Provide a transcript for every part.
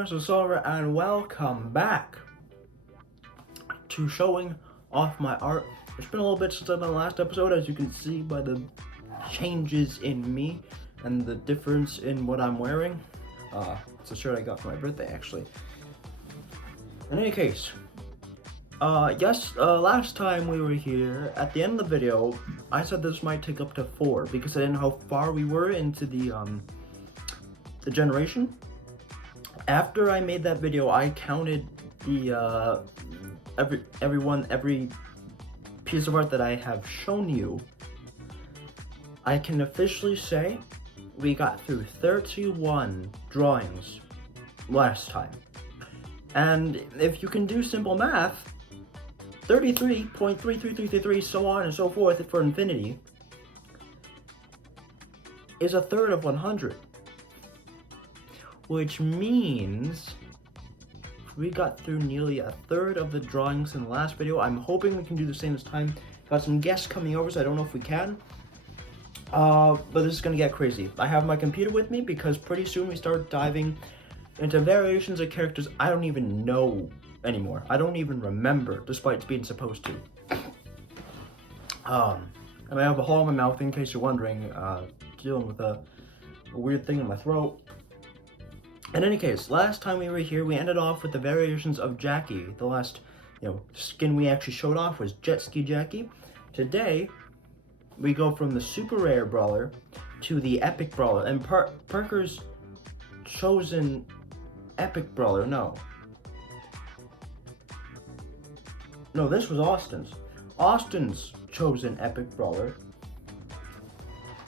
Mr. Silver, and welcome back to showing off my art. It's been a little bit since I've done the last episode, as you can see by the changes in me and the difference in what I'm wearing. It's a shirt I got for my birthday, actually. In any case, last time we were here, at the end of the video, I said this might take up to 4 because I didn't know how far we were into the generation. After I made that video, I counted the every piece of art that I have shown you. I can officially say we got through 31 drawings last time. And if you can do simple math, 33.33333 so on and so forth for infinity is a third of 100. Which means we got through nearly a third of the drawings in the last video. I'm hoping we can do the same this time. Got some guests coming over, so I don't know if we can. But this is gonna get crazy. I have my computer with me because pretty soon we start diving into variations of characters I don't even know anymore. I don't even remember, despite being supposed to. And I have a hole in my mouth, in case you're wondering, dealing with a weird thing in my throat. In any case, last time we were here, we ended off with the variations of Jackie. The last, skin we actually showed off was Jet Ski Jackie. Today, we go from the super rare brawler to the epic brawler, and Parker's chosen epic brawler. No, this was Austin's. Austin's chosen epic brawler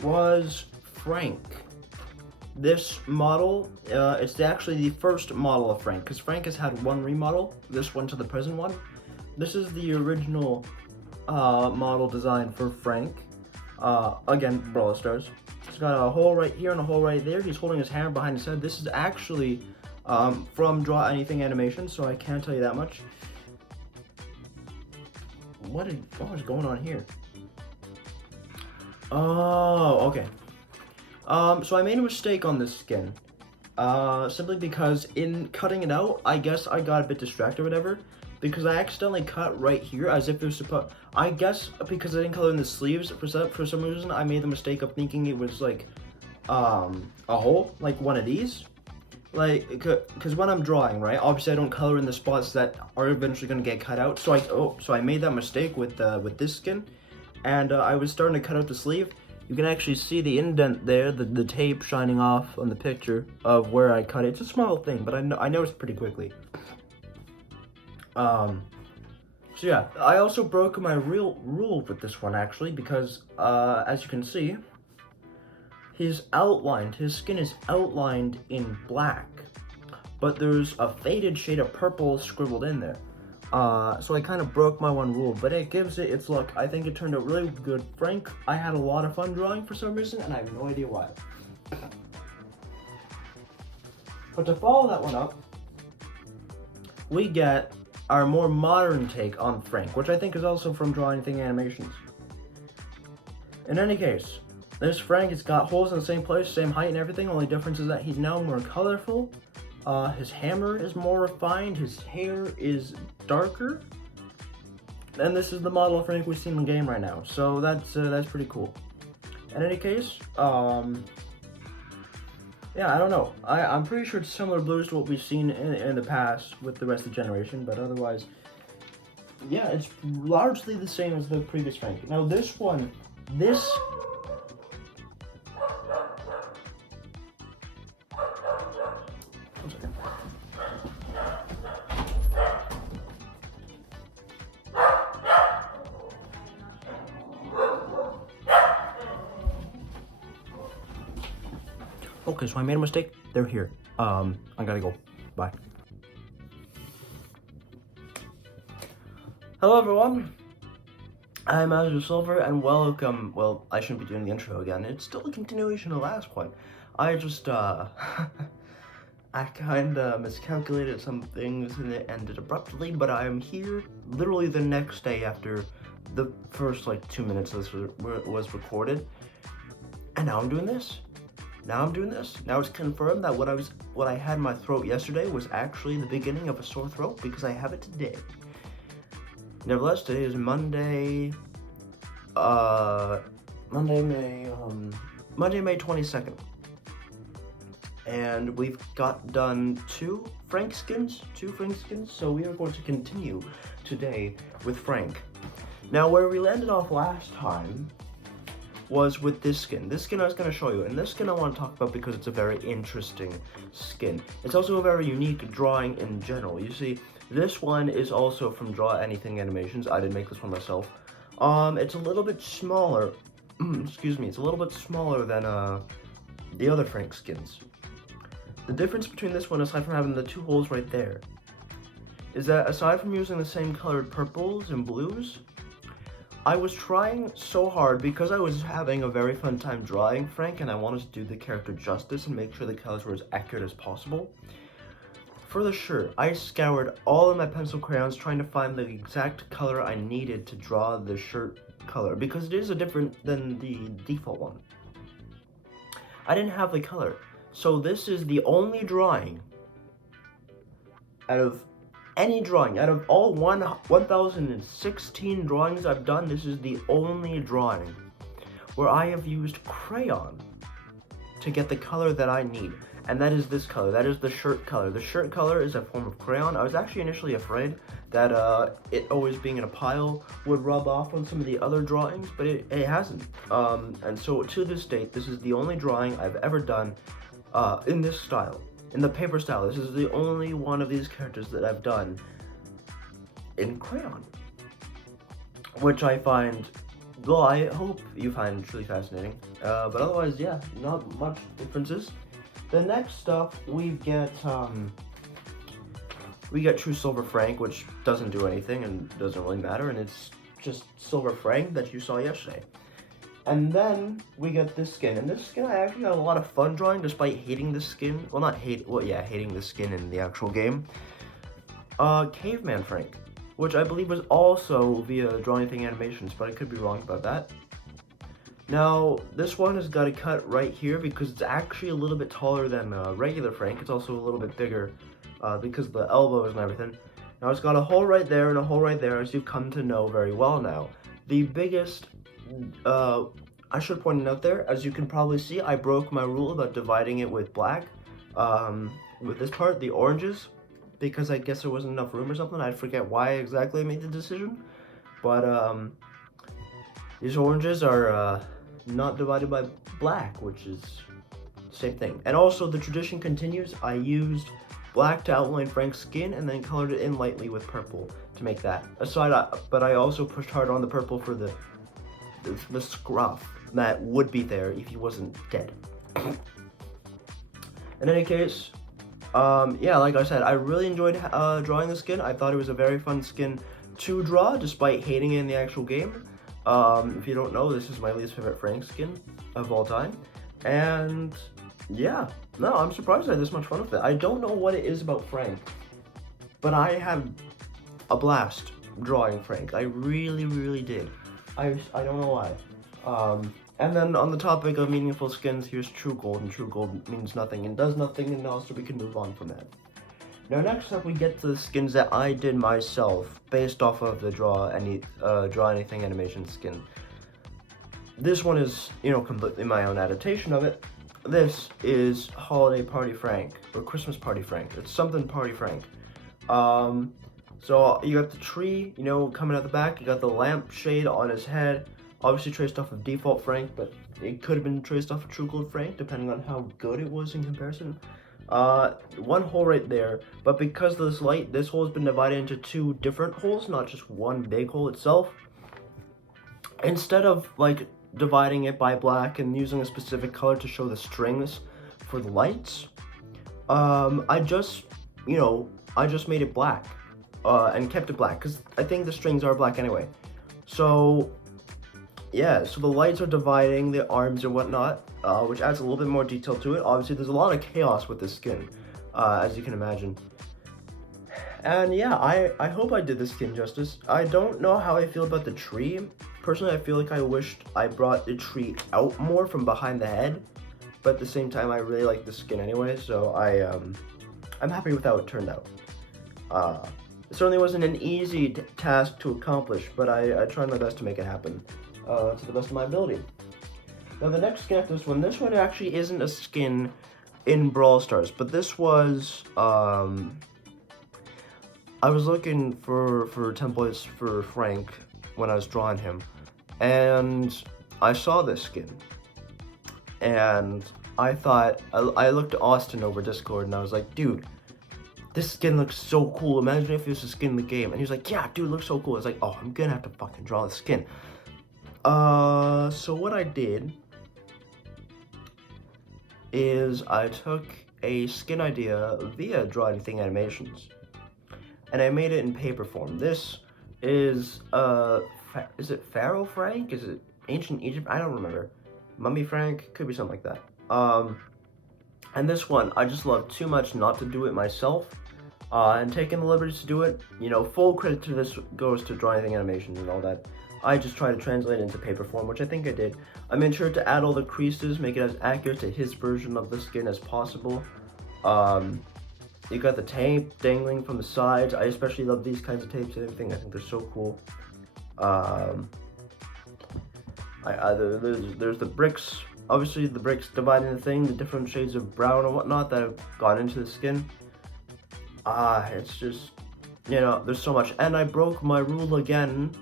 was Frank. This model, it's actually the first model of Frank, because Frank has had one remodel, this one to the present one. This is the original model design for Frank. Again, Brawl Stars. He's got a hole right here and a hole right there. He's holding his hammer behind his head. This is actually from Drawanything animation, so I can't tell you that much. What was going on here? Oh, okay. So I made a mistake on this skin, simply because in cutting it out, I guess I got a bit distracted or whatever, because I accidentally cut right here as if there's I guess because I didn't color in the sleeves, for some reason, I made the mistake of thinking it was like, a hole, like one of these. Like, because when I'm drawing, right, obviously I don't color in the spots that are eventually going to get cut out, so I made that mistake with this skin, and I was starting to cut out the sleeve. You can actually see the indent there, the tape shining off on the picture of where I cut it. It's a small thing, but I noticed pretty quickly. So yeah, I also broke my real rule with this one actually, because as you can see, his skin is outlined in black, but there's a faded shade of purple scribbled in there. So I kind of broke my one rule, but it gives it its look. I think it turned out really good. Frank, I had a lot of fun drawing for some reason, and I have no idea why. But to follow that one up, we get our more modern take on Frank, which I think is also from Drawanything animations. In any case, this Frank has got holes in the same place, same height and everything, only difference is that he's now more colorful. His hammer is more refined, his hair is darker, and this is the model of Frank we see in the game right now, so that's pretty cool. In any case, yeah, I don't know. I'm pretty sure it's similar blues to what we've seen in the past with the rest of the generation, but otherwise, yeah, it's largely the same as the previous Frank. Now this one, okay, so I made a mistake. They're here. I gotta go. Bye. Hello, everyone. I'm Mr. Silver, and welcome. Well, I shouldn't be doing the intro again. It's still a continuation of the last one. I just, I kinda miscalculated some things and it ended abruptly, but I am here literally the next day after the first, 2 minutes this was recorded. And now I'm doing this. Now I'm doing this. Now it's confirmed that what I had in my throat yesterday was actually the beginning of a sore throat because I have it today. Nevertheless, today is Monday, Monday, May 22nd. And we've got done two Frank skins, so we are going to continue today with Frank. Now, where we landed off last time was with this skin. This skin I was going to show you, and this skin I want to talk about because it's a very interesting skin. It's also a very unique drawing in general. You see, this one is also from Drawanything Animations. I didn't make this one myself. It's a little bit smaller, excuse me, it's a little bit smaller than the other Frank skins. The difference between this one, aside from having the two holes right there, is that aside from using the same colored purples and blues, I was trying so hard because I was having a very fun time drawing Frank and I wanted to do the character justice and make sure the colors were as accurate as possible. For the shirt, I scoured all of my pencil crayons trying to find the exact color I needed to draw the shirt color because it is different than the default one. I didn't have the color. So this is the only drawing out of any drawing, out of all 1,016 drawings I've done, this is the only drawing where I have used crayon to get the color that I need. And that is this color, that is the shirt color. The shirt color is a form of crayon. I was actually initially afraid that it always being in a pile would rub off on some of the other drawings, but it hasn't. And so to this date, this is the only drawing I've ever done in this style, in the paper style. This is the only one of these characters that I've done in crayon, which I find, well, I hope you find truly fascinating, but otherwise, yeah, not much differences. The next up, we get True Silver Frank, which doesn't do anything and doesn't really matter, and it's just Silver Frank that you saw yesterday. And then we get this skin, and this skin I actually had a lot of fun drawing despite hating this skin. Well, not hate, well, yeah, hating the skin in the actual game. Caveman Frank, which I believe was also via Drawanything Animations, but I could be wrong about that. Now, this one has got a cut right here because it's actually a little bit taller than regular Frank. It's also a little bit bigger because of the elbows and everything. Now, it's got a hole right there and a hole right there, as you've come to know very well now. The biggest I should point it out there, as you can probably see, I broke my rule about dividing it with black, with this part, the oranges, because I guess there wasn't enough room or something. I forget why exactly I made the decision, but these oranges are not divided by black, which is the same thing. And also the tradition continues. I used black to outline Frank's skin and then colored it in lightly with purple to make that. But I also pushed hard on the purple for the scruff that would be there if he wasn't dead. In any case, yeah, like I said, I really enjoyed drawing the skin. I thought it was a very fun skin to draw, despite hating it in the actual game. If you don't know, this is my least favorite Frank skin of all time. And yeah, no, I'm surprised I had this much fun with it. I don't know what it is about Frank, but I had a blast drawing Frank. I really, really did. I don't know why. And then on the topic of meaningful skins, here's True Gold, and True Gold means nothing and does nothing, and also we can move on from that. Now next up we get to the skins that I did myself, based off of the Drawanything Animation skin. This one is, you know, completely my own adaptation of it. This is Holiday Party Frank, or Christmas Party Frank. It's something Party Frank. So you got the tree, you know, coming out the back. You got the lampshade on his head. Obviously traced off of default Frank, but it could have been traced off of True Gold Frank, depending on how good it was in comparison. One hole right there, but because of this light, this hole has been divided into two different holes, not just one big hole itself. Instead of, like, dividing it by black and using a specific color to show the strings for the lights, I just made it black. And kept it black, because I think the strings are black anyway. So, yeah, so the lights are dividing the arms and whatnot, which adds a little bit more detail to it. Obviously, there's a lot of chaos with this skin, as you can imagine. And yeah, I hope I did the skin justice. I don't know how I feel about the tree. Personally, I feel like I wished I brought the tree out more from behind the head. but at the same time, I really like the skin anyway, so I'm happy with how it turned out. It certainly wasn't an easy task to accomplish, but I tried my best to make it happen to the best of my ability. Now the next skin after this one actually isn't a skin in Brawl Stars, but this was, I was looking for templates for Frank when I was drawing him, and I saw this skin, and I thought, I looked at Austin over Discord, and I was like, dude, this skin looks so cool, imagine if it was a skin in the game. And he was like, yeah, dude, it looks so cool. I was like, oh, I'm gonna have to fucking draw the skin. So what I did is I took a skin idea via Drawanything animations, and I made it in paper form. This is it Pharaoh Frank? Is it Ancient Egypt? I don't remember. Mummy Frank? Could be something like that. And this one, I just love too much not to do it myself, and taking the liberties to do it. You know, full credit to this goes to Drawanything animations and all that. I just try to translate it into paper form, which I think I did. I made sure to add all the creases, make it as accurate to his version of the skin as possible. You got the tape dangling from the sides. I especially love these kinds of tapes and everything. I think they're so cool. There's the bricks. Obviously, the bricks dividing the thing, the different shades of brown and whatnot that have gone into the skin. It's just, you know, there's so much. And I broke my rule again,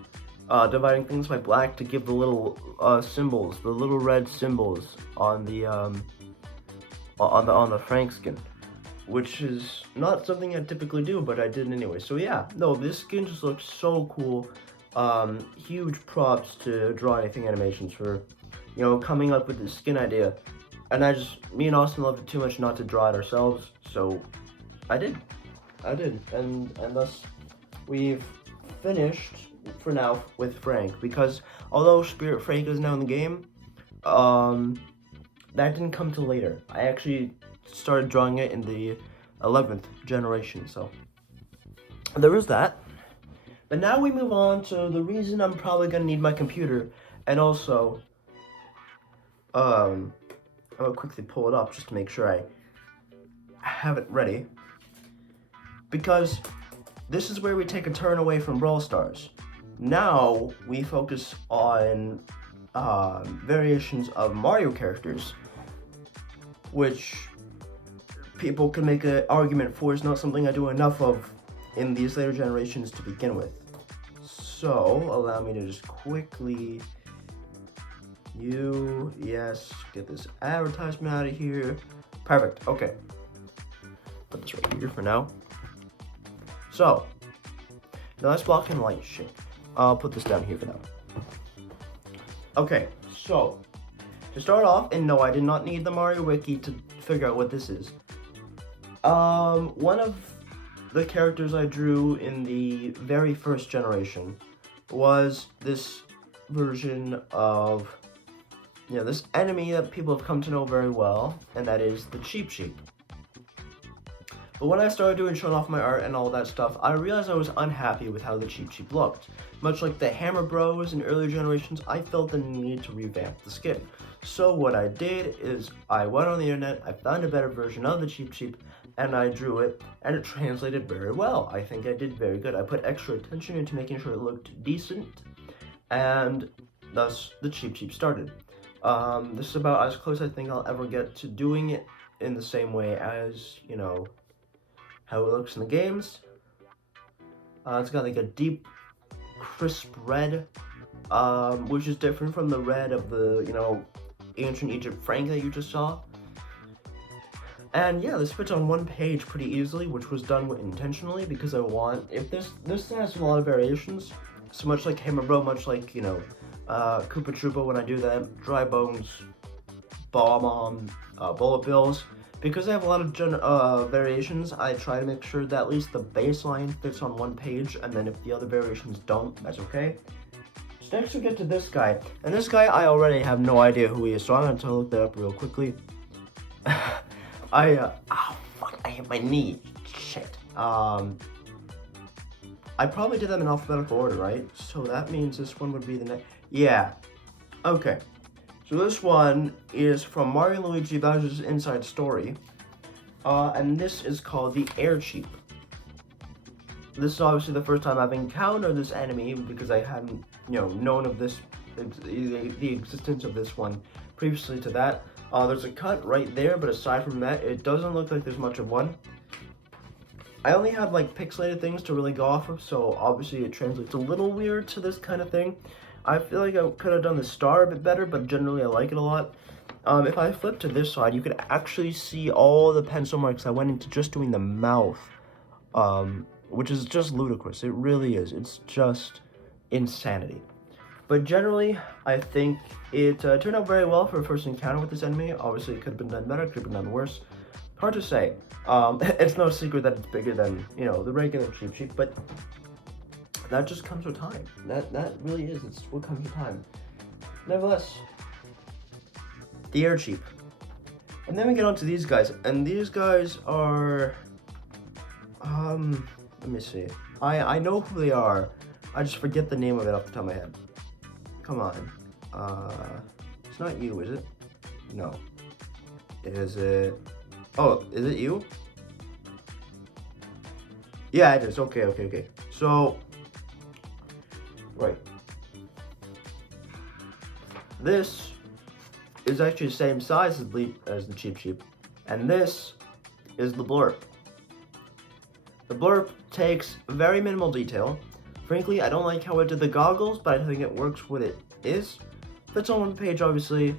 dividing things by black to give the little symbols, the little red symbols on the Frank skin, which is not something I typically do, but I did anyway. So yeah, no, this skin just looks so cool. Huge props to Drawanything animations for, you know, coming up with this skin idea. And me and Austin loved it too much not to draw it ourselves, so I did, and thus we've finished for now with Frank, because although Spirit Frank is now in the game, that didn't come till later. I actually started drawing it in the 11th generation, so there is that. But now we move on to the reason I'm probably gonna need my computer, and also, I'll quickly pull it up just to make sure I have it ready, because this is where we take a turn away from Brawl Stars. Now we focus on variations of Mario characters, which people can make an argument for is not something I do enough of in these later generations to begin with. So allow me to just quickly get this advertisement out of here. Perfect. Okay, put this right here for now. So now that's blocking light shit. I'll put this down here for now. Okay, so to start off, and no, I did not need the Mario Wiki to figure out what this is. One of the characters I drew in the very first generation was this version of, you know, this enemy that people have come to know very well, and that is the Cheep Sheep. But when I started doing showing off my art and all that stuff, I realized I was unhappy with how the Cheep Sheep looked. Much like the Hammer Bros in earlier generations, I felt the need to revamp the skin. So what I did is I went on the internet, I found a better version of the Cheep Sheep, and I drew it, and it translated very well. I think I did very good. I put extra attention into making sure it looked decent, and thus the Cheep Sheep started. This is about as close I think I'll ever get to doing it in the same way as, you know, how it looks in the games. It's got like a deep, crisp red, which is different from the red of the, you know, Ancient Egypt Frank that you just saw. And yeah, this fits on one page pretty easily, which was done intentionally because I want, if this has a lot of variations, so much like Hammer Bro, much like, you know, Koopa Troopa when I do that, Dry Bones, Bomb, Bullet Bills. Because I have a lot of variations, I try to make sure that at least the baseline fits on one page, and then if the other variations don't, that's okay. So next we get to this guy, and this guy I already have no idea who he is, so I'm going to look that up real quickly. Oh fuck, I hit my knee, shit. I probably did them in alphabetical order, right? So that means this one would be the next, yeah. Okay, So this one is from Mario and Luigi Bowser's Inside Story, and this is called the Aircheap. This is obviously the first time I've encountered this enemy because I hadn't, known of this, the existence of this one previously to that. There's a cut right there, but aside from that, it doesn't look like there's much of one. I only had like pixelated things to really go off of, so obviously it translates a little weird to this kind of thing. I feel like I could have done the star a bit better, but generally I like it a lot. If I flip to this side, you could actually see all the pencil marks I went into just doing the mouth, which is just ludicrous. It really is. It's just insanity. But generally, I think it turned out very well for a first encounter with this enemy. Obviously, it could have been done better, could have been done worse. Hard to say. It's no secret that it's bigger than, the regular Cheep Cheep, but that just comes with time. That really is. It's what comes with time. Nevertheless, the Aircheap. And then we get on to these guys, and these guys are, let me see. I know who they are. I just forget the name of it off the top of my head. Come on. It's not you, is it? No. Is it? Oh, is it you? Yeah, it is. Okay. So, right. This is actually the same size as the Cheep Cheep, and this is the Blurp. The Blurp takes very minimal detail. Frankly, I don't like how it did the goggles, but I think it works what it is. That's on one page, obviously.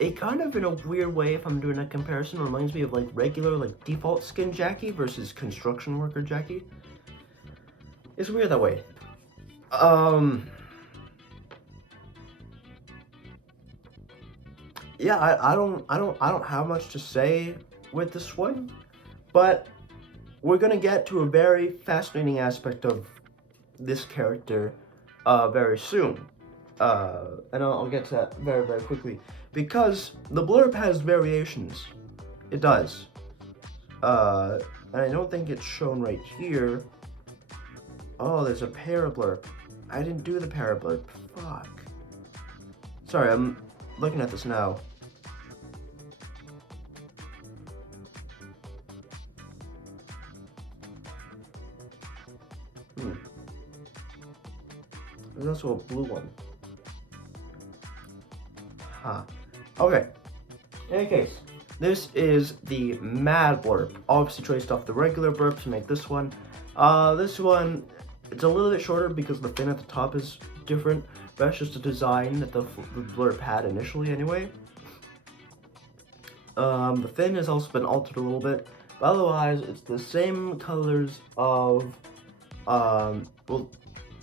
It kind of, in a weird way, if I'm doing a comparison, reminds me of like regular, like default skin Jackie versus construction worker Jackie. It's weird that way. Yeah, I don't have much to say with this one, but we're gonna get to a very fascinating aspect of this character very soon. And I'll get to that very, very quickly. Because the Blurp has variations. It does. And I don't think it's shown right here. Oh, there's a Parablurp. I didn't do the Parablurp. Fuck. Sorry, I'm looking at this now. There's also a blue one. Huh. Okay. In any case, this is the Mad Blurp. Obviously traced off the regular Blurp to make this one. This one, it's a little bit shorter because the fin at the top is different. But that's just a design that the Blurp had initially anyway. The fin has also been altered a little bit. But otherwise, it's the same colors of,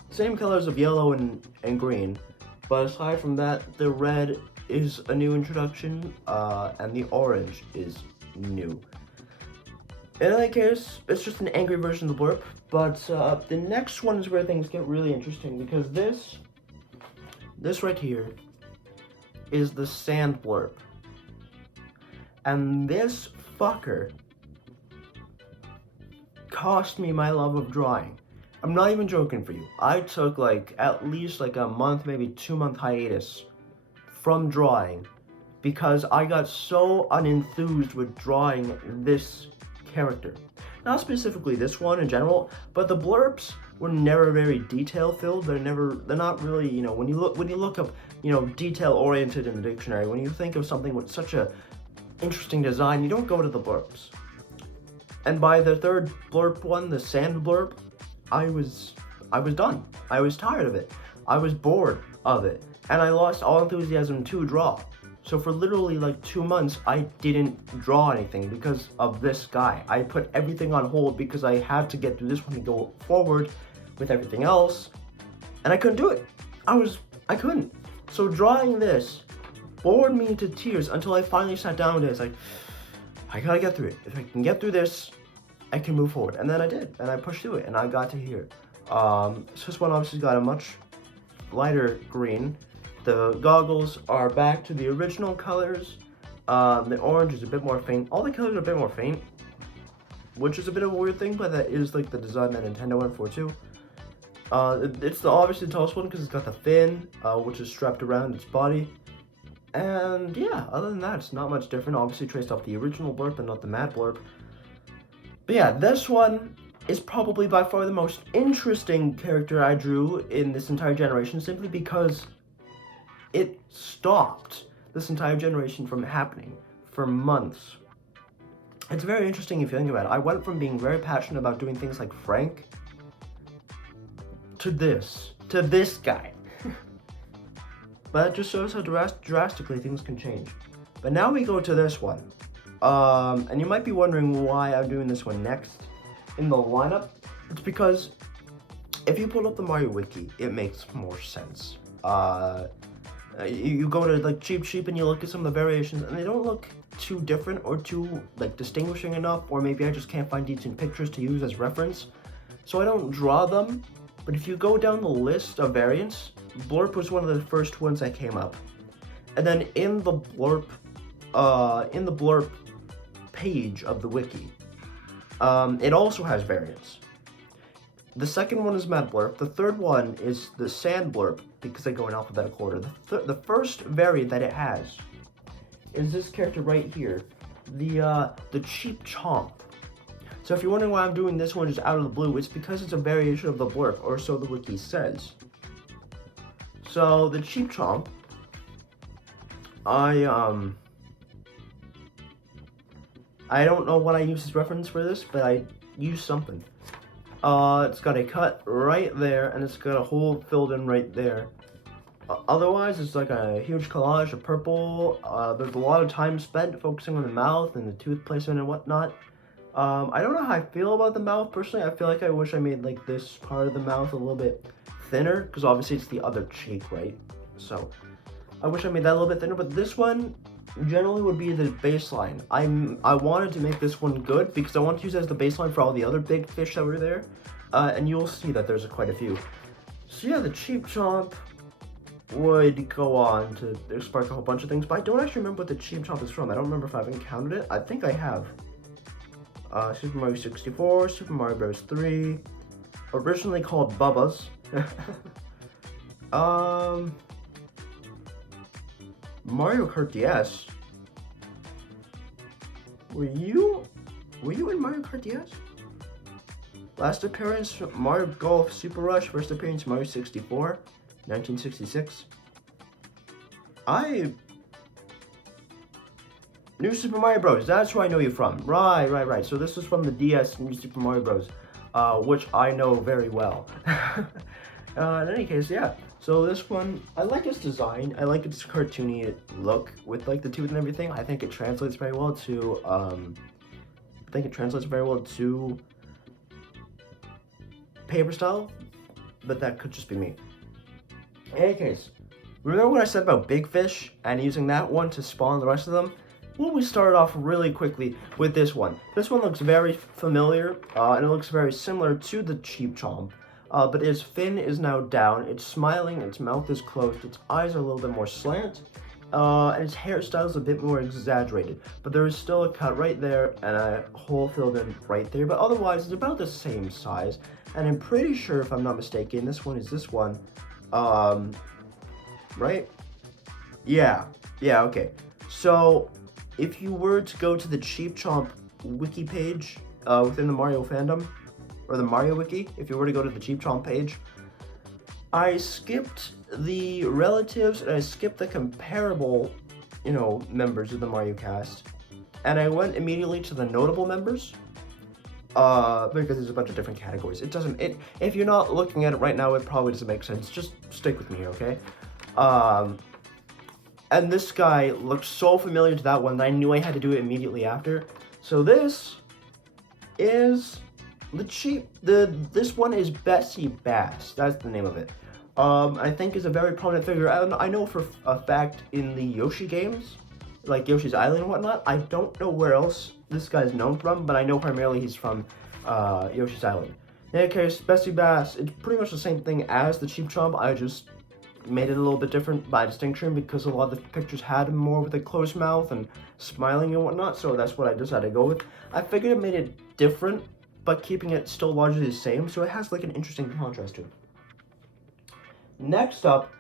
same colors of yellow and green. But aside from that, the red is a new introduction, and the orange is new. In any case, it's just an angry version of the Blurp, but the next one is where things get really interesting, because this right here is the Sand Blurp. And this fucker cost me my love of drawing. I'm not even joking for you. I took at least a month, maybe 2-month hiatus from drawing because I got so unenthused with drawing this character. Not specifically this one in general, but the Blurps were never very detail filled. They're not really, when you look up, detail oriented in the dictionary, when you think of something with such a interesting design, you don't go to the Blurps. And by the third Blurp one, the Sand Blurp, I was done. I was tired of it. I was bored of it. And I lost all enthusiasm to draw. So for literally 2 months, I didn't draw anything because of this guy. I put everything on hold because I had to get through this one to go forward with everything else. And I couldn't do it. I couldn't. So drawing this bored me to tears until I finally sat down with it. It's like, I gotta get through it. If I can get through this, I can move forward. And then I did. And I pushed through it. And I got to here. So this one obviously got a much lighter green. The goggles are back to the original colors. The orange is a bit more faint. All the colors are a bit more faint, which is a bit of a weird thing, but that is the design that Nintendo went for too. It's obviously the tallest one because it's got the fin, which is strapped around its body. And yeah, other than that, it's not much different. Obviously traced off the original blurb and not the matte blurb. But yeah, this one is probably by far the most interesting character I drew in this entire generation, simply because it stopped this entire generation from happening for months. It's very interesting if you think about it. I went from being very passionate about doing things like Frank to this guy. But it just shows how drastically things can change. But now we go to this one. And you might be wondering why I'm doing this one next in the lineup. It's because if you pull up the Mario Wiki, it makes more sense. You go to like Cheap and you look at some of the variations and they don't look too different or too like distinguishing enough, or maybe I just can't find decent pictures to use as reference. So I don't draw them. But if you go down the list of variants, Blurp was one of the first ones that came up. And then in the Blurp page of the wiki, it also has variants. The second one is Matte Blurp. The third one is the Sand Blurp, because they go in alphabetical order. The first variant that it has is this character right here, the Cheap Chomp. So if you're wondering why I'm doing this one just out of the blue, it's because it's a variation of the Blurp, or so the wiki says. So the Cheap Chomp, I don't know what I use as reference for this, but I use something. It's got a cut right there, and it's got a hole filled in right there. Otherwise, it's like a huge collage of purple. There's a lot of time spent focusing on the mouth and the tooth placement and whatnot. I don't know how I feel about the mouth personally. I feel like I wish I made like this part of the mouth a little bit thinner, because obviously it's the other cheek, right? So I wish I made that a little bit thinner, but this one generally would be the baseline. I wanted to make this one good because I want to use it as the baseline for all the other big fish that were there, and you'll see that there's quite a few. So yeah, the Cheap Chomp would go on to spark a whole bunch of things, but I don't actually remember what the Cheap Chomp is from. I don't remember if I've encountered it. I think I have. Super Mario 64, Super Mario Bros. 3, originally called Bubba's. Mario Kart DS. Were you in Mario Kart DS? Last appearance, Mario Golf Super Rush. First appearance, Mario 64, 1966. New Super Mario Bros. That's where I know you from. Right. So this is from the DS New Super Mario Bros. Which I know very well. In any case, yeah. So this one, I like its design. I like its cartoony look with like the tooth and everything. I think it translates very well to paper style, but that could just be me. In any case, remember what I said about Big Fish and using that one to spawn the rest of them? Well, we started off really quickly with this one. This one looks very familiar, and it looks very similar to the Cheap Chomp, but its fin is now down, it's smiling, its mouth is closed, its eyes are a little bit more slant, and its hairstyle is a bit more exaggerated, but there is still a cut right there and a hole filled in right there, but otherwise it's about the same size, and I'm pretty sure, if I'm not mistaken, this one is this one, right? Yeah, okay. So, if you were to go to the Cheap Chomp wiki page within the Mario fandom, or the Mario wiki, if you were to go to the Cheap Chomp page, I skipped the relatives and I skipped the comparable, members of the Mario cast, and I went immediately to the notable members, because there's a bunch of different categories. If you're not looking at it right now, it probably doesn't make sense. Just stick with me, okay? And this guy looked so familiar to that one that I knew I had to do it immediately after. So this is this one is Bessie Bass. That's the name of it. I think is a very prominent figure. I know for a fact in the Yoshi games, like Yoshi's Island and whatnot. I don't know where else this guy's known from, but I know primarily he's from Yoshi's Island. In any case, Bessie Bass, it's pretty much the same thing as the Cheap Chomp. I just made it a little bit different by distinction because a lot of the pictures had him more with a closed mouth and smiling and whatnot, so that's what I decided to go with. I figured it made it different, but keeping it still largely the same, so it has like an interesting contrast to it. Next up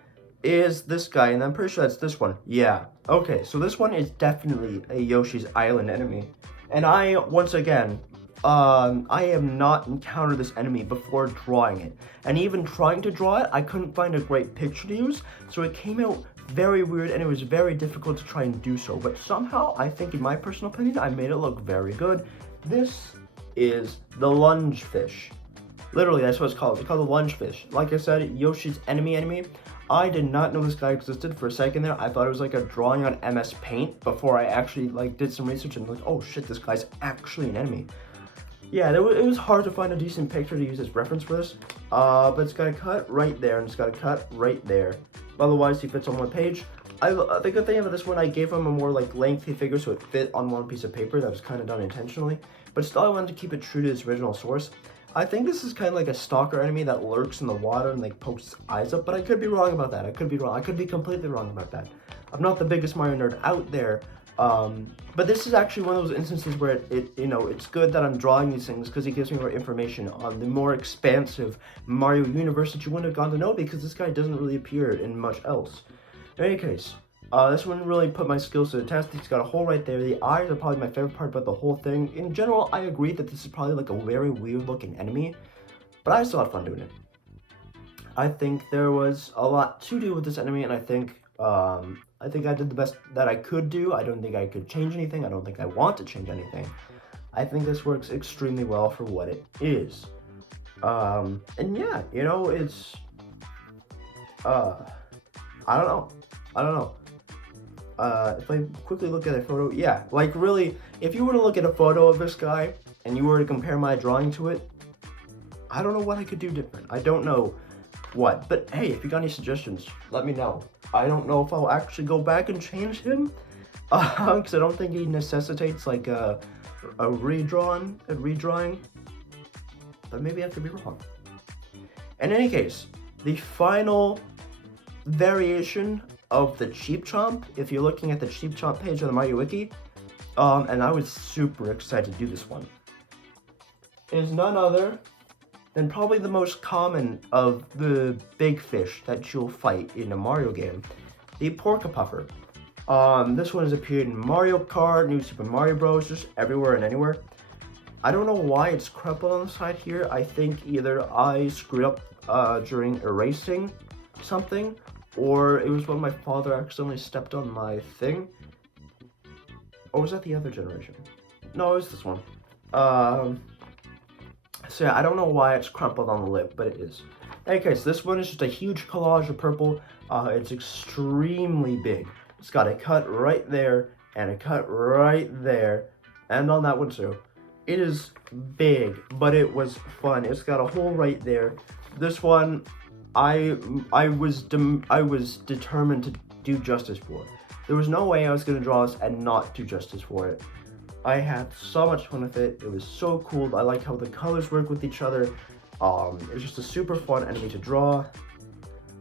is this guy, and I'm pretty sure that's this one. Yeah. Okay, so this one is definitely a Yoshi's Island enemy. And once again, I have not encountered this enemy before drawing it. And even trying to draw it, I couldn't find a great picture to use, so it came out very weird, and it was very difficult to try and do so. But somehow, I think in my personal opinion, I made it look very good. This is the lunge fish. Literally, that's what it's called. It's called the lunge fish. Like I said, Yoshi's enemy. I did not know this guy existed for a second there. I thought it was like a drawing on MS Paint before I actually like did some research and like, oh shit, this guy's actually an enemy. Yeah, it was hard to find a decent picture to use as reference for this. But it's got a cut right there, and it's got a cut right there. Otherwise, he fits on one page. The good thing about this one, I gave him a more like lengthy figure so it fit on one piece of paper. That was kind of done intentionally. But still, I wanted to keep it true to its original source. I think this is kind of like a stalker enemy that lurks in the water and like pokes its eyes up, but I could be wrong about that. I could be wrong. I could be completely wrong about that. I'm not the biggest Mario nerd out there, but this is actually one of those instances where it's good that I'm drawing these things because it gives me more information on the more expansive Mario universe that you wouldn't have gone to know because this guy doesn't really appear in much else. In any case, this one really put my skills to the test. It's got a hole right there. The eyes are probably my favorite part about the whole thing. In general, I agree that this is probably like a very weird looking enemy, but I still had fun doing it. I think there was a lot to do with this enemy, and I think I did the best that I could do. I don't think I could change anything. I don't think I want to change anything. I think this works extremely well for what it is. And yeah, it's I don't know. If I quickly look at a photo, yeah, like really, if you were to look at a photo of this guy and you were to compare my drawing to it, I don't know what I could do different. I don't know what, but hey, if you got any suggestions, let me know. I don't know if I'll actually go back and change him, because I don't think he necessitates like a redrawing, but maybe I could be wrong. In any case, the final variation of the Cheap Chomp, if you're looking at the Cheap Chomp page on the Mario Wiki, and I was super excited to do this one, is none other than probably the most common of the big fish that you'll fight in a Mario game, the Porcupuffer. This one has appeared in Mario Kart, New Super Mario Bros., just everywhere and anywhere. I don't know why it's crumpled on the side here. I think either I screwed up during erasing something, or it was when my father accidentally stepped on my thing. Or was that the other generation? No, it was this one. So yeah, I don't know why it's crumpled on the lip, but it is. In any case, this one is just a huge collage of purple. It's extremely big. It's got a cut right there, and a cut right there, and on that one too. It is big, but it was fun. It's got a hole right there. This one, I was determined to do justice for it. There was no way I was going to draw this and not do justice for it. I had so much fun with it. It was so cool. I like how the colors work with each other. It's just a super fun enemy to draw.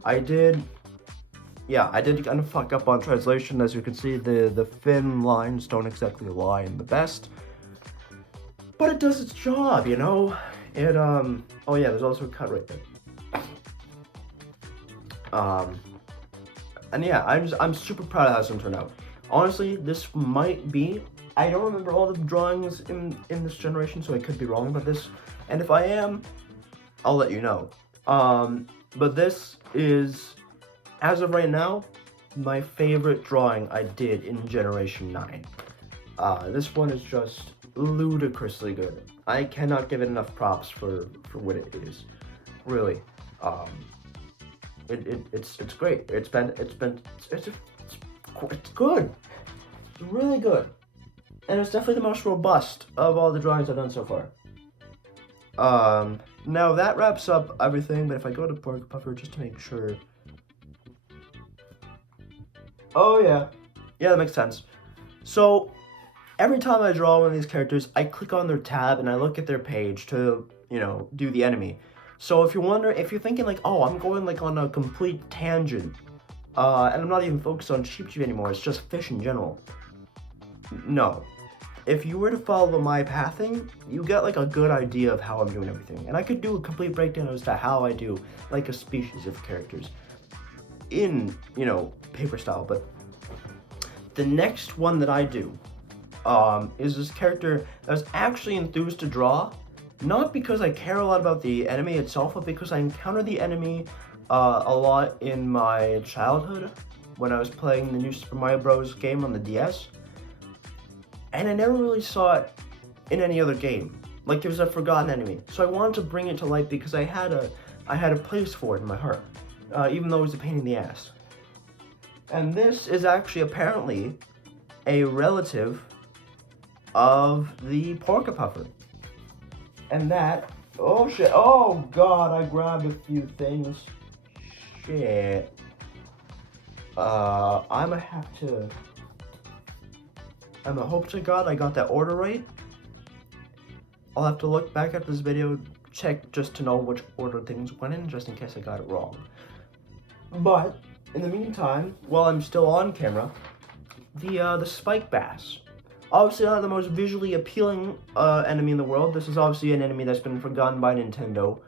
I did kind of fuck up on translation. As you can see, the fin lines don't exactly align the best. But it does its job, It, oh yeah, there's also a cut right there. And yeah, I'm super proud of how this one turned out. Honestly, this might be, I don't remember all the drawings in this generation, so I could be wrong about this. And if I am, I'll let you know. But this is, as of right now, my favorite drawing I did in Generation 9. This one is just ludicrously good. I cannot give it enough props for what it is. Really. It's great. It's good. It's really good. And it's definitely the most robust of all the drawings I've done so far. Now that wraps up everything, but if I go to Porcupuffer just to make sure. Oh yeah. Yeah, that makes sense. So, every time I draw one of these characters, I click on their tab and I look at their page to, do the enemy. So if you're thinking like, oh, I'm going like on a complete tangent, and I'm not even focused on Cheep anymore, it's just fish in general. No. If you were to follow my pathing, you get like a good idea of how I'm doing everything. And I could do a complete breakdown as to how I do like a species of characters. in, you know, paper style. But the next one that I do is this character that I was actually enthused to draw, not because I care a lot about the enemy itself, but because I encountered the enemy a lot in my childhood when I was playing the new Super Mario Bros. Game on the DS, and I never really saw it in any other game. Like, it was a forgotten enemy, so I wanted to bring it to light because I had a place for it in my heart, even though it was a pain in the ass. And this is actually apparently a relative of the Porcupuffer. And that, oh shit, oh god, I grabbed a few things. Shit. I'ma hope to god I got that order right. I'll have to look back at this video, check just to know which order things went in, just in case I got it wrong. But in the meantime, while I'm still on camera, the spike bass. Obviously not the most visually appealing enemy in the world. This is obviously an enemy that's been forgotten by Nintendo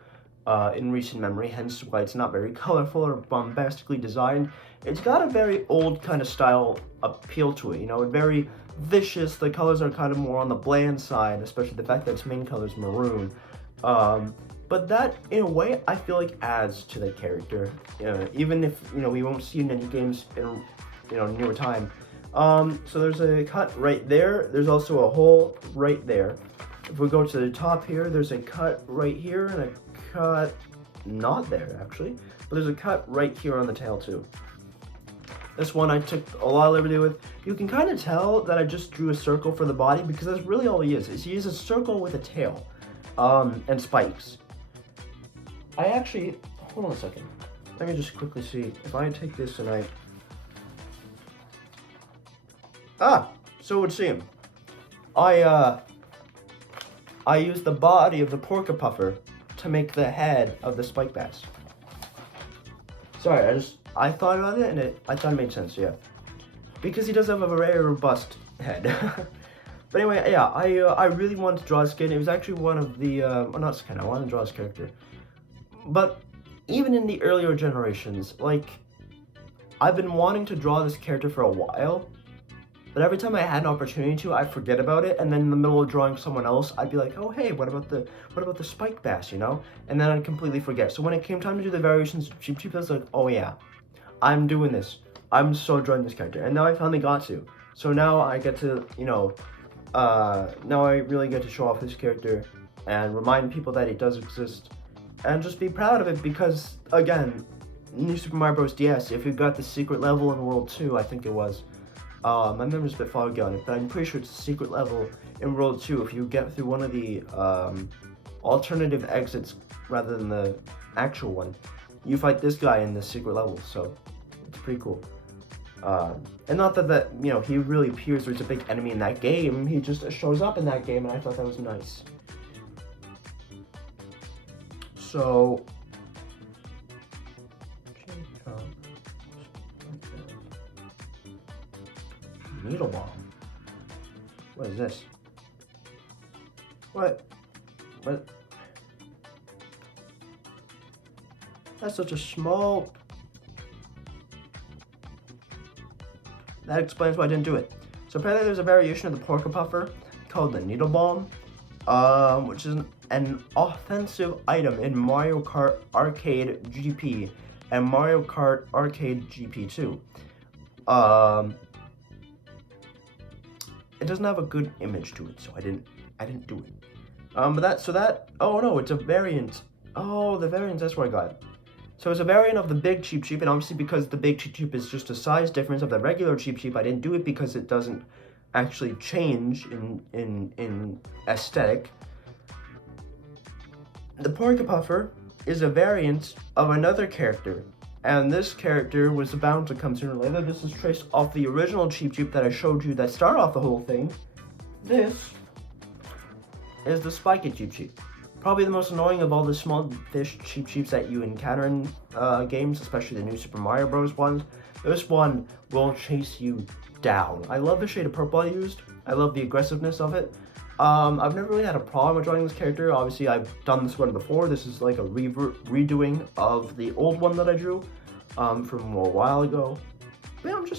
in recent memory, hence why it's not very colorful or bombastically designed. It's got a very old kind of style appeal to it, you know, very vicious. The colors are kind of more on the bland side, especially the fact that its main color is maroon. But that, in a way, I feel like adds to the character, even if, you know, we won't see it in any games in, you know, newer time. So there's a cut right there. There's also a hole right there. If we go to the top here, there's a cut right here and a cut not there actually, but there's a cut right here on the tail too. This one I took a lot of liberty with. You can kind of tell that I just drew a circle for the body because that's really all he is he is a circle with a tail, and spikes. I actually, hold on a second. Let me just quickly see if I take this and so it would seem. I used the body of the Porcupuffer to make the head of the spike bass. Sorry, I thought about it and I thought it made sense, yeah. Because he does have a very robust head. But anyway, yeah, I really wanted to draw his skin. It was actually one of the, well, not skin, I wanted to draw his character. But even in the earlier generations, like, I've been wanting to draw this character for a while, but every time I had an opportunity to, I'd forget about it, and then in the middle of drawing someone else, I'd be like, oh hey, what about the spike bass, you know? And then I'd completely forget. So when it came time to do the variations of Cheep Cheep, I was like, oh yeah, I'm doing this. I'm so drawing this character, and now I finally got to. So now I get to, you know, now I really get to show off this character and remind people that he does exist, and just be proud of it because, again, New Super Mario Bros. DS, if you got the secret level in World 2, I think it was, my memory's a bit foggy on it, but I'm pretty sure it's a secret level in World 2 if you get through one of the alternative exits rather than the actual one. You fight this guy in the secret level, so it's pretty cool. And not that you know, he really appears or is a big enemy in that game, he just shows up in that game, and I thought that was nice. So, needle bomb. What is this? What? That's such a small. That explains why I didn't do it. So apparently there's a variation of the Porcupuffer called the Needle Bomb, which is an offensive item in Mario Kart Arcade GP and Mario Kart Arcade GP2. It doesn't have a good image to it, so I didn't do it. Oh no, it's a variant. Oh, the variant, that's what I got. So it's a variant of the big Cheep Cheep, and obviously because the big Cheep Cheep is just a size difference of the regular Cheep Cheep, I didn't do it because it doesn't actually change in aesthetic. The Porcupuffer is a variant of another character, and this character was bound to come sooner or later. This is traced off the original Cheep Cheep that I showed you that started off the whole thing. This is the spiky Cheep Cheep. Probably the most annoying of all the small fish Cheep Cheeps that you encounter in games, especially the new Super Mario Bros. Ones. This one will chase you down. I love the shade of purple I used. I love the aggressiveness of it. I've never really had a problem with drawing this character. Obviously, I've done this one before. This is like a redoing of the old one that I drew. from a while ago. But yeah,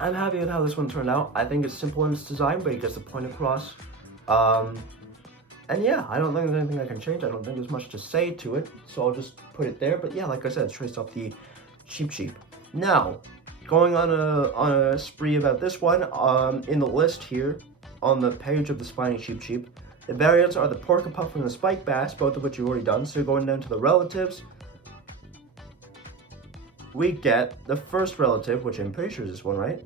I'm happy with how this one turned out. I think it's simple in its design, but it gets the point across. And yeah, I don't think there's anything I can change. I don't think there's much to say to it, so I'll just put it there. But yeah, like I said, it's traced off the Cheep Cheep. Now, going on a spree about this one, in the list here, on the page of the Spiny Cheep Cheep, the variants are the Porcupuffer and the Spike Bass, both of which you've already done. So going down to the relatives, we get the first relative, which I'm pretty sure is this one, right?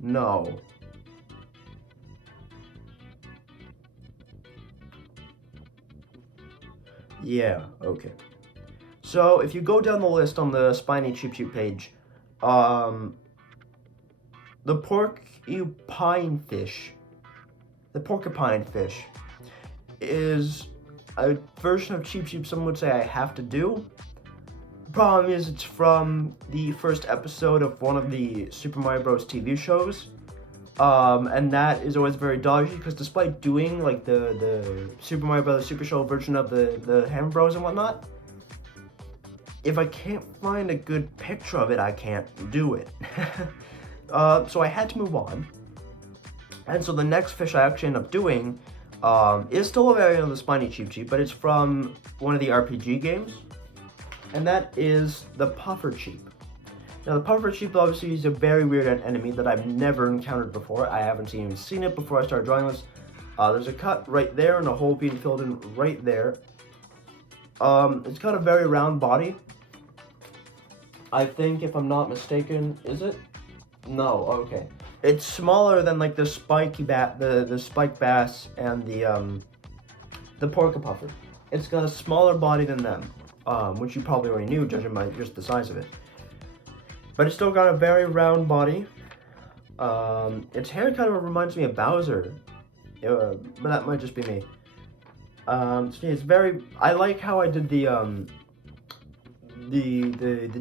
No. Yeah, okay. So if you go down the list on the Spiny Cheep Cheep page, the porcupine fish is a version of Cheep Cheep some would say I have to do. The problem is it's from the first episode of one of the Super Mario Bros. TV shows. And that is always very dodgy because despite doing like the Super Mario Bros. Super Show version of the Ham Bros and whatnot, if I can't find a good picture of it, I can't do it. So I had to move on. And so the next fish I actually end up doing is still a variant of the Spiny Cheep Cheep, but it's from one of the RPG games. And that is the Puffer Cheep. Now the Puffer Cheep obviously is a very weird enemy that I've never encountered before. I haven't even seen it before I started drawing this. There's a cut right there and a hole being filled in right there. It's got a very round body. I think, if I'm not mistaken, is it? No, okay. It's smaller than like the spiky the spike bass and the porcupuffer. It's got a smaller body than them, which you probably already knew, judging by just the size of it. But it's still got a very round body. Its hair kind of reminds me of Bowser, but that might just be me. So it's very. I like how I did the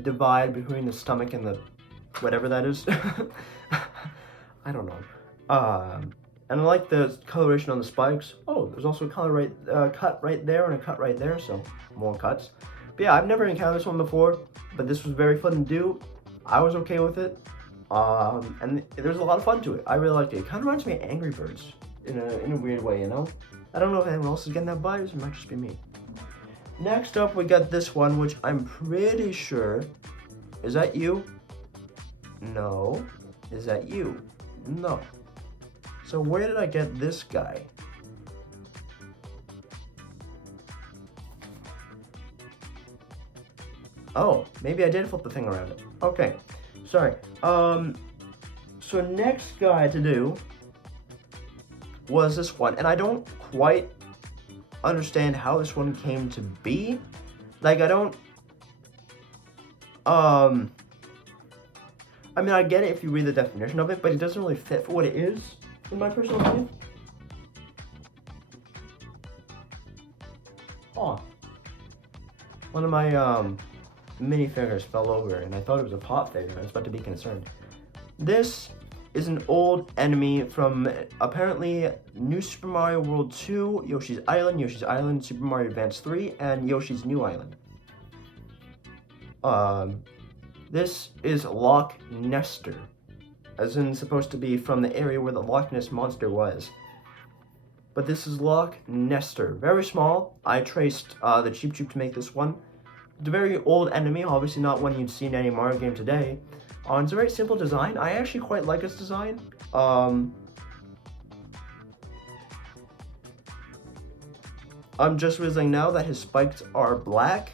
divide between the stomach and the whatever that is. I don't know. And I like the coloration on the spikes. Oh, there's also a color cut right there and a cut right there, so more cuts. But yeah, I've never encountered this one before, but this was very fun to do. I was okay with it, and there's a lot of fun to it. I really liked it. It kind of reminds me of Angry Birds in a weird way, you know? I don't know if anyone else is getting that vibe, it might just be me. Next up, we got this one, which I'm pretty sure, is that you? No. Is that you? No. So where did I get this guy? Oh, maybe I did flip the thing around it. Okay, sorry. So next guy to do was this one, and I don't quite understand how this one came to be. Like, I don't, I mean, I get it if you read the definition of it, but it doesn't really fit for what it is, in my personal opinion. Oh. One of my, minifigures fell over, and I thought it was a pop figure, and I was about to be concerned. This is an old enemy from, apparently, New Super Mario World 2, Yoshi's Island, Super Mario Advance 3, and Yoshi's New Island. This is Loch Nester, as in supposed to be from the area where the Loch Ness Monster was. But this is Loch Nester, very small. I traced the Cheep Cheep to make this one. It's a very old enemy, obviously not one you'd see in any Mario game today. It's a very simple design. I actually quite like its design. I'm just realizing now that his spikes are black.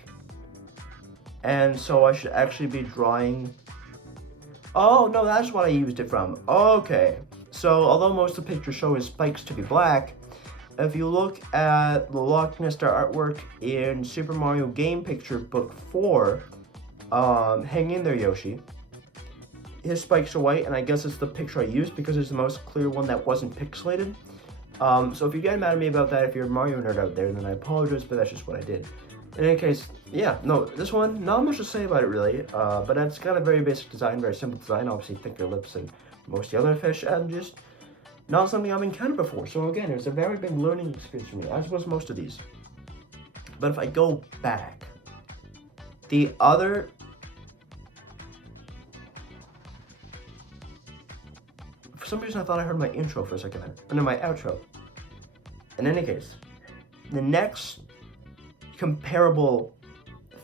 And so I should actually be drawing... Oh, no, that's what I used it from. Okay. So, although most of the pictures show his spikes to be black, if you look at the Loch Nester artwork in Super Mario Game Picture Book 4, hang in there, Yoshi. His spikes are white, and I guess it's the picture I used because it's the most clear one that wasn't pixelated. So if you get mad at me about that, if you're a Mario nerd out there, then I apologize, but that's just what I did. In any case, yeah, no, this one, not much to say about it really, but it's got a very basic design, very simple design, obviously thicker lips than most of the other fish, and just not something I've encountered before. So again, it was a very big learning experience for me, as was most of these. But if I go back, the other... For some reason I thought I heard my intro for a second there. Or no, my outro. In any case, the next comparable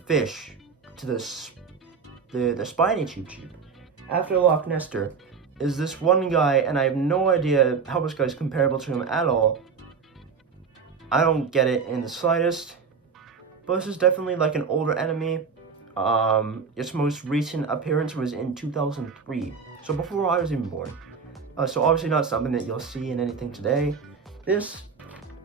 fish to the spiny Cheep Cheep after Loch Nester is this one guy, and I have no idea how this guy's comparable to him at all. I don't get it in the slightest, but this is definitely like an older enemy. Its most recent appearance was in 2003, so before I was even born. So obviously not something that you'll see in anything today. This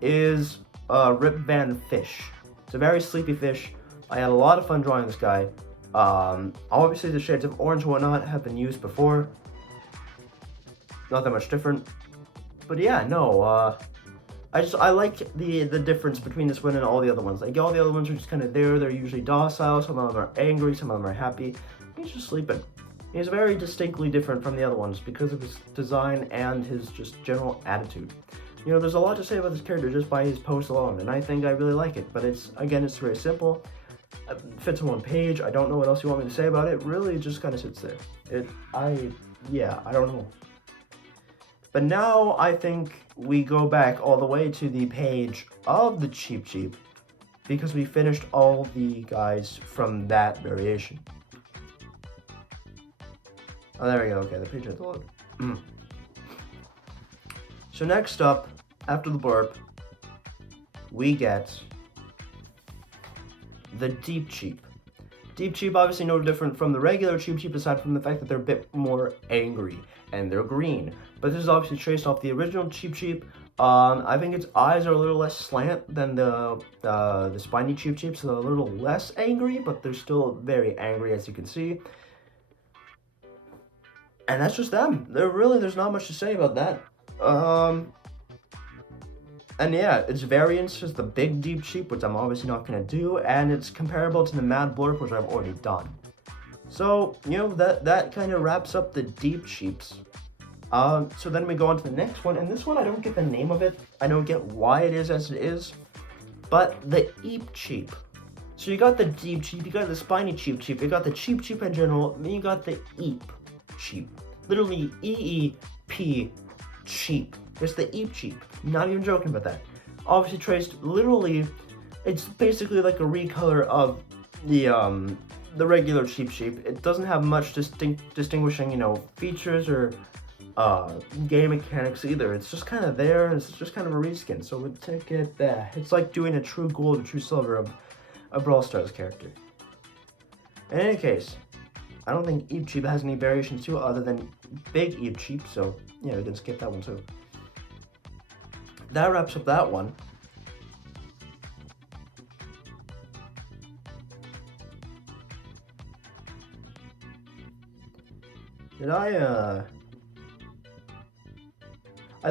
is Rip Van Fish. It's a very sleepy fish. I had a lot of fun drawing this guy. Obviously the shades of orange and whatnot have been used before. Not that much different. But yeah, no, I like the difference between this one and all the other ones. Like all the other ones are just kind of there. They're usually docile. Some of them are angry. Some of them are happy. He's just sleeping. He's very distinctly different from the other ones because of his design and his just general attitude. You know, there's a lot to say about this character just by his pose alone, and I think I really like it. But it's very simple. It fits on one page. I don't know what else you want me to say about it. Really, just kind of sits there. I don't know. But now I think we go back all the way to the page of the Cheep Cheep because we finished all the guys from that variation. Oh, there we go. Okay, the page had to load. So next up, after the burp, we get the Deep Cheep. Deep Cheep obviously no different from the regular Cheep Cheep aside from the fact that they're a bit more angry and they're green. But this is obviously traced off the original Cheep Cheep. I think its eyes are a little less slant than the spiny Cheep Cheep, so they're a little less angry, but they're still very angry as you can see. And that's just them. There's not much to say about that. And yeah, its variance is the Big Deep Cheep, which I'm obviously not going to do, and it's comparable to the Mad Blurp, which I've already done. So, you know, that kind of wraps up the Deep Cheeps. So then we go on to the next one, and this one I don't get the name of it. I don't get why it is as it is, but the Eep Cheep. So you got the Deep Cheep, you got the Spiny Cheep Cheep, you got the Cheep Cheep in general, then you got the Eep Cheep. Literally E-E-P Cheep. It's the Eep Cheep. Not even joking about that. Obviously traced literally, it's basically like a recolor of the regular Cheep Cheep. It doesn't have much distinguishing, you know, features or game mechanics either. It's just kind of there, and it's just kind of a reskin. So we take it there. It's like doing a true gold or true silver of a Brawl Stars character. In any case, I don't think Eep Cheep has any variations to it other than Big Eep Cheep, so yeah, we can skip that one too. That wraps up that one. Did I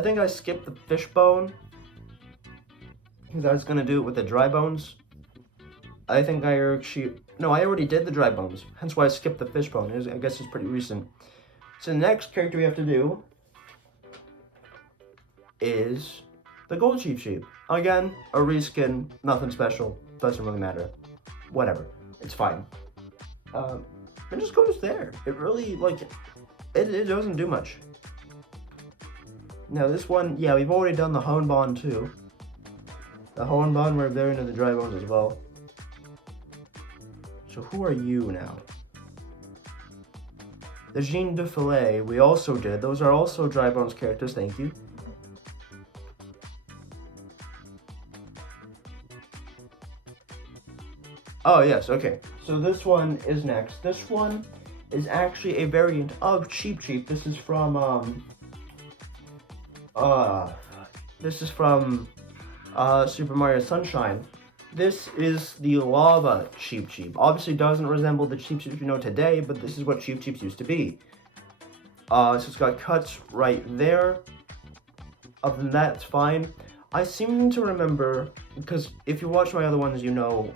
think I skipped the fishbone because I was gonna do it with the dry bones. I think I already did the dry bones, hence why I skipped the fishbone. I guess it's pretty recent. So the next character we have to do is the Gold Cheep Cheep. Again, a reskin, nothing special, doesn't really matter. Whatever, it's fine. It just goes there. It really, it doesn't do much. Now this one, yeah, we've already done the Honbon too. The Honbon, we're there into the dry bones as well. So who are you now? The Jean de Filet, we also did. Those are also dry bones characters, thank you. Oh yes, okay. So this one is next. This one is actually a variant of Cheep Cheep. This is from Super Mario Sunshine. This is the Lava Cheep Cheep. Obviously doesn't resemble the Cheep Cheeps you know today, but this is what Cheep Cheeps used to be. So it's got cuts right there. Other than that, it's fine. I seem to remember, because if you watch my other ones, you know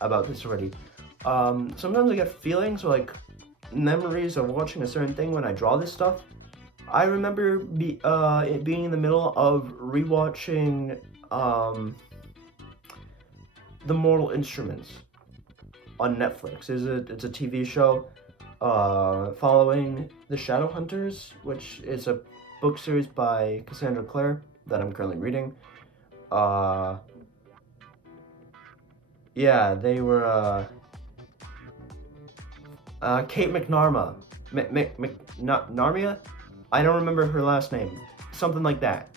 about this already. Sometimes I get feelings or like memories of watching a certain thing when I draw this stuff. I remember it being in the middle of rewatching The Mortal Instruments on Netflix. It's a TV show following the Shadowhunters, which is a book series by Cassandra Clare that I'm currently reading. Yeah, they were Kate McNarma. Narmia? I don't remember her last name. Something like that.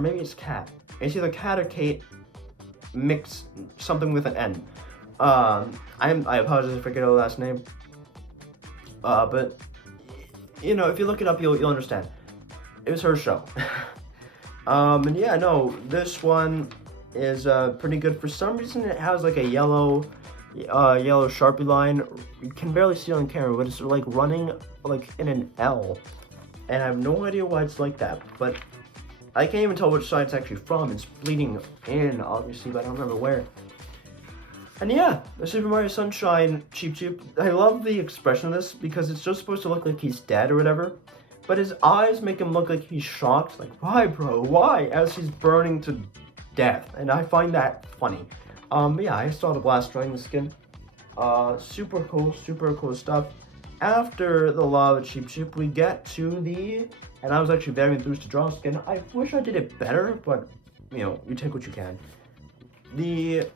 Maybe it's Cat. It's either Cat or Kate mix something with an N. I apologize if I forget her last name. But you know, if you look it up, you'll understand. It was her show. And yeah, no, this one is pretty good. For some reason, it has like a yellow Sharpie line. You can barely see it on camera, but it's like running like in an L, and I have no idea why it's like that. But I can't even tell which side it's actually from. It's bleeding in, obviously, but I don't remember where. And yeah, the Super Mario Sunshine Cheep Cheep. I love the expression of this because it's just supposed to look like he's dead or whatever, but his eyes make him look like he's shocked. Like, why, bro? Why? As he's burning to death, and I find that funny. Yeah, I still had a blast drawing the skin. Super cool stuff. After the Lava Cheep Cheep, we get to the, and I was actually very enthused to draw a skin. I wish I did it better, but you know, you take what you can. The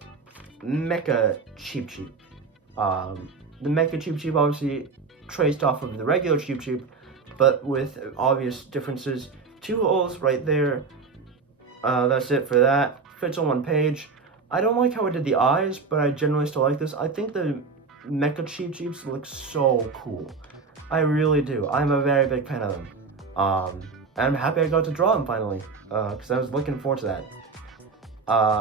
Mecha Cheep Cheep. The Mecha Cheep Cheep obviously traced off of the regular Cheep Cheep, but with obvious differences. 2 holes right there. That's it for that. Fits on 1 page. I don't like how I did the eyes, but I generally still like this. I think the Mecha Cheep Cheeps look so cool. I really do. I'm a very big fan of them. And I'm happy I got to draw them finally, because I was looking forward to that.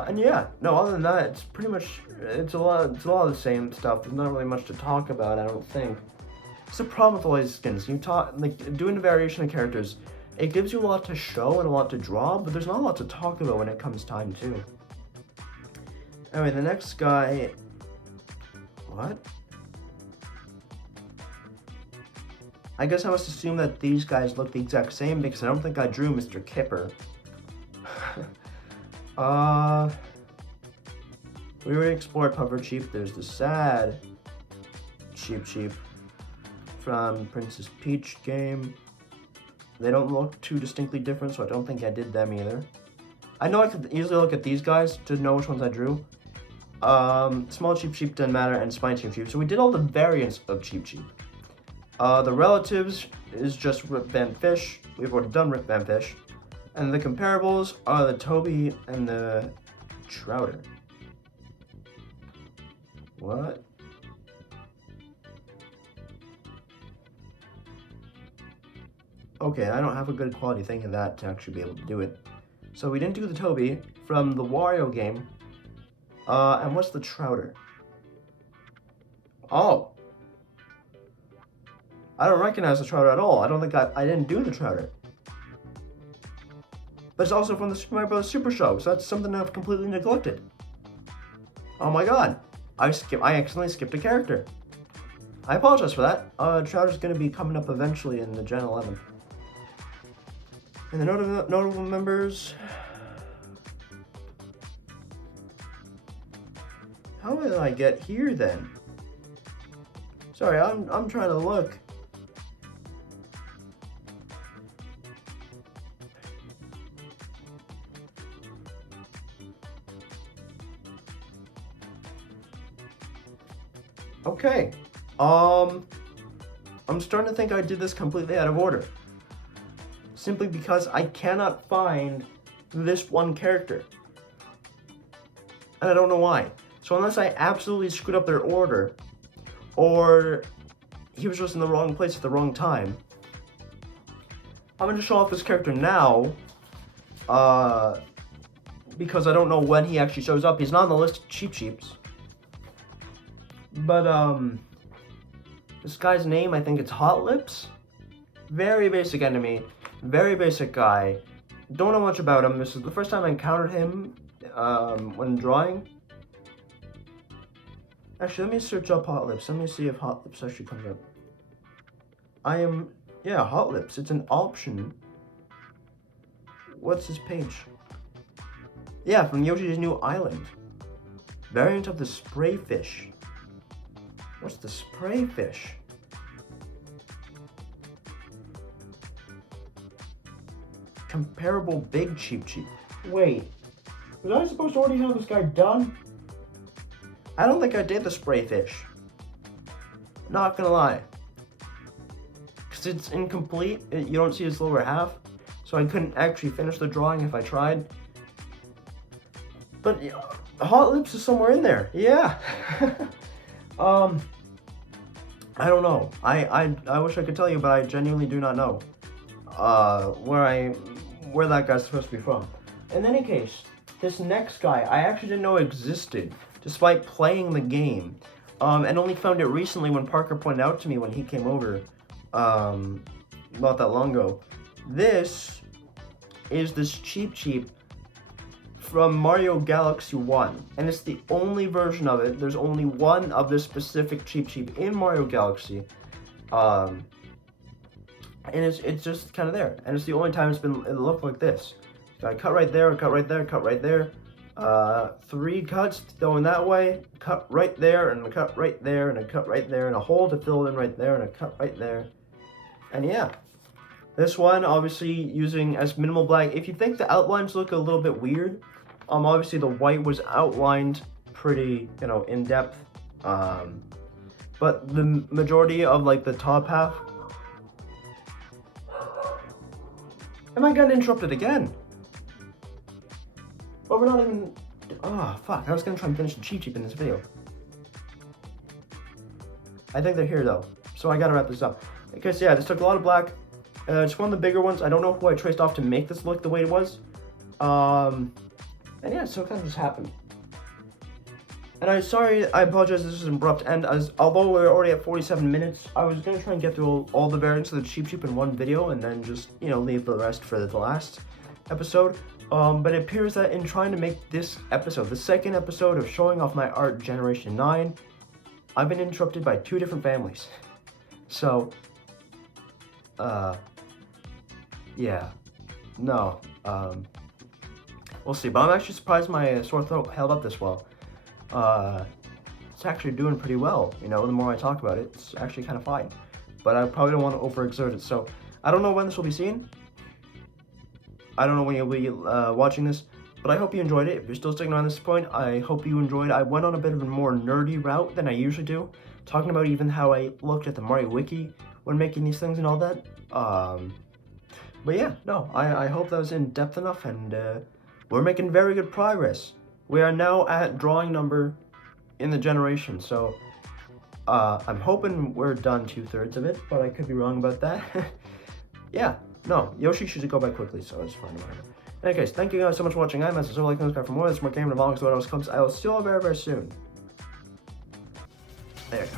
And yeah, no, other than that, it's pretty much, it's a lot of the same stuff. There's not really much to talk about, I don't think. It's the problem with all these skins. You talk, like, doing the variation of characters, it gives you a lot to show and a lot to draw, but there's not a lot to talk about when it comes time to. Anyway, the next guy, what? I guess I must assume that these guys look the exact same because I don't think I drew Mr. Kipper. We already explored Puffer Cheep. There's the sad Cheep Cheep from Princess Peach game. They don't look too distinctly different, so I don't think I did them either. I know I could easily look at these guys to know which ones I drew. Small Cheep Cheep doesn't matter, and Spine Cheep Cheep. So we did all the variants of Cheep Cheep. The relatives is just Rip Van Fish. We've already done Rip Van Fish. And the comparables are the Toby and the Trouter. What? Okay, I don't have a good quality thing of that to actually be able to do it. So we didn't do the Toby from the Wario game. And what's the Trouter? Oh. I don't recognize the Trouter at all. I don't think I didn't do the Trouter. But it's also from the Super Mario Bros. Super Show, so that's something I've completely neglected. Oh my god. I accidentally skipped a character. I apologize for that. Trouter's gonna be coming up eventually in the Gen 11. And the notable members... How did I get here then? Sorry, I'm trying to look. Okay, I'm starting to think I did this completely out of order. Simply because I cannot find this one character. And I don't know why. So unless I absolutely screwed up their order, or he was just in the wrong place at the wrong time, I'm gonna show off this character now, because I don't know when he actually shows up. He's not on the list of Cheep Cheeps. But, this guy's name, I think it's Hot Lips. Very basic enemy, very basic guy. Don't know much about him. This is the first time I encountered him, when drawing. Actually, let me search up Hot Lips. Let me see if Hot Lips actually comes up. Yeah, Hot Lips. It's an option. What's his page? Yeah, from Yoshi's New Island. Variant of the spray fish. What's the spray fish? Comparable big Cheep Cheep. Wait, was I supposed to already have this guy done? I don't think I did the spray fish. Not gonna lie. Because it's incomplete, you don't see his lower half. So I couldn't actually finish the drawing if I tried. But Hot Lips is somewhere in there, yeah. I don't know. I wish I could tell you, but I genuinely do not know where that guy's supposed to be from. In any case, this next guy I actually didn't know existed, despite playing the game, and only found it recently when Parker pointed out to me when he came over, not that long ago. This is this Cheep Cheep from Mario Galaxy 1, and it's the only version of it. There's only one of this specific Cheep Cheep in Mario Galaxy, and it's just kind of there, and it's the only time it looked like this. So I cut right there, cut right there, cut right there, 3 cuts going that way, cut right there, and a cut right there, and a cut right there, and a hole to fill in right there, and a cut right there, and yeah. This one, obviously, using as minimal black. If you think the outlines look a little bit weird, obviously the white was outlined pretty, in depth. But the majority of, like, the top half... Am I getting interrupted again? But we're not even... Oh, fuck. I was gonna try and finish the Cheep Cheep in this video. I think they're here, though. So I gotta wrap this up. Because, yeah, this took a lot of black. It's one of the bigger ones. I don't know who I traced off to make this look the way it was. And yeah, so it kind of just happened. And I apologize, this is an abrupt end, although we're already at 47 minutes, I was going to try and get through all the variants of the Cheep Cheep in one video, and then just, leave the rest for the last episode. But it appears that in trying to make this episode, the second episode of Showing Off My Art Gen.9, I've been interrupted by 2 different families. So, yeah, no, we'll see, but I'm actually surprised my sore throat held up this well. It's actually doing pretty well, the more I talk about it, it's actually kind of fine, but I probably don't want to overexert it, so I don't know when this will be seen. I don't know when you'll be watching this, but I hope you enjoyed it. If you're still sticking around this point, I hope you enjoyed. I went on a bit of a more nerdy route than I usually do, talking about even how I looked at the Mario Wiki when making these things and all that. But yeah, no, I hope that was in depth enough, and we're making very good progress. We are now at drawing number in the generation, so I'm hoping we're done 2/3 of it, but I could be wrong about that. Yeah, no, Yoshi should go by quickly, so it's fine, whatever. Anyways, thank you guys so much for watching. I'm Master, so like and subscribe for more. This more game and vlogs, what else comes. I will see you all very, very soon. There you go.